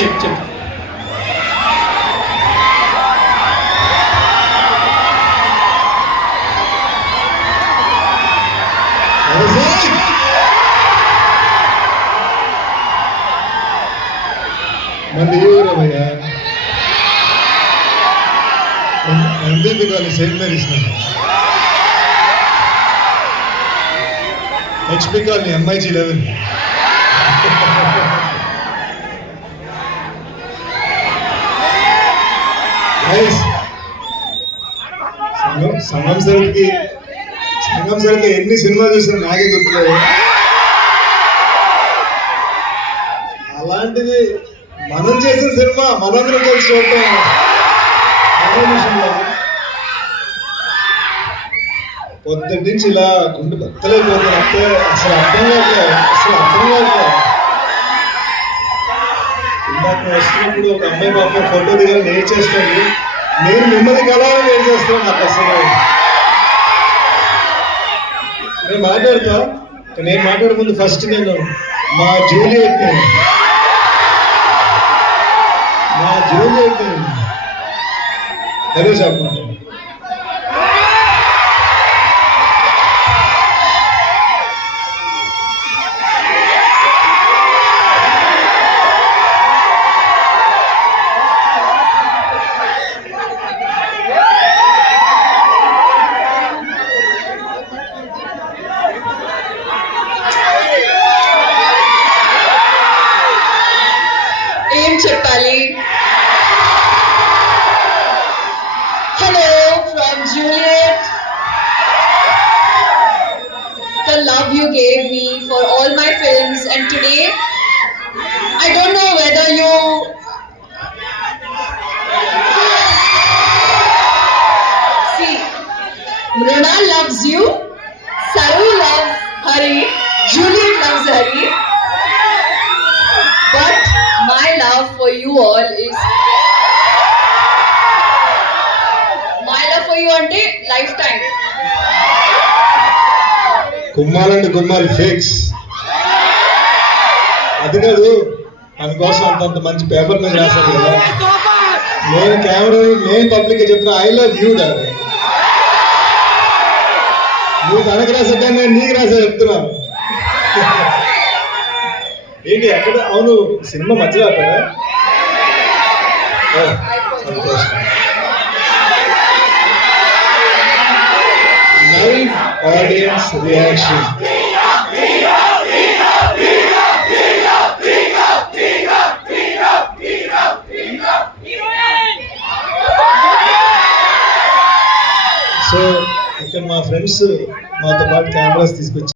చెప్పు. మంది ఏ ఊరా భయ్యా? నందిపి colony Saint Mary's HP colony MIG 11. Sangam సరికి ఎన్ని సినిమాలు చూసినా నాకే గుర్తులేదు. అలాంటిది మనం చేసిన సినిమా మనందరం కలిసి చూడటం పొద్దుటి నుంచి ఇలా గుండె బద్దలైపోతుంది. అంటే అసలు అర్థం కావట్లేదు. ఇందాక వస్తున్నప్పుడు ఒక అమ్మాయి పాప ఫోటో దిగాలి నేను చేస్తాను, నేను మిమ్మల్ని కలాలని నేను చేస్తాను. నాకు అసలు నేను మాట్లాడతా. నేను మాట్లాడే ముందు ఫస్ట్ నేను మా జూలియట్ హలో చెప్పండి. ఏం చెప్పాలి? Hello from Juliet. The love you gave me for all my films, and today I don't know whether you see, Mrunal loves you, Saru loves Hari, Juliet loves Hari, but my love for you all is అంటే lifetime. కుమ్మాలంటే కుమ్మాలి ఫేక్స్ అది కాదు. అందుకోసం అంత మంచి పేపర్ మీద రాశాను కదా. నేను కెమెరా నేను పబ్లిక్ చెప్తున్నా ఐ లవ్ యూ డార్లింగ్. నువ్వు తనకు రాసాక నేను నీకు రాసా చెప్తున్నాను. ఏంటి ఎక్కడ? అవును సినిమా మధ్యలో ఆపారా? Live audience reaction. సో ఇక్కడ మా ఫ్రెండ్స్ మాతో పాటు కెమెరాస్ తీసుకొచ్చి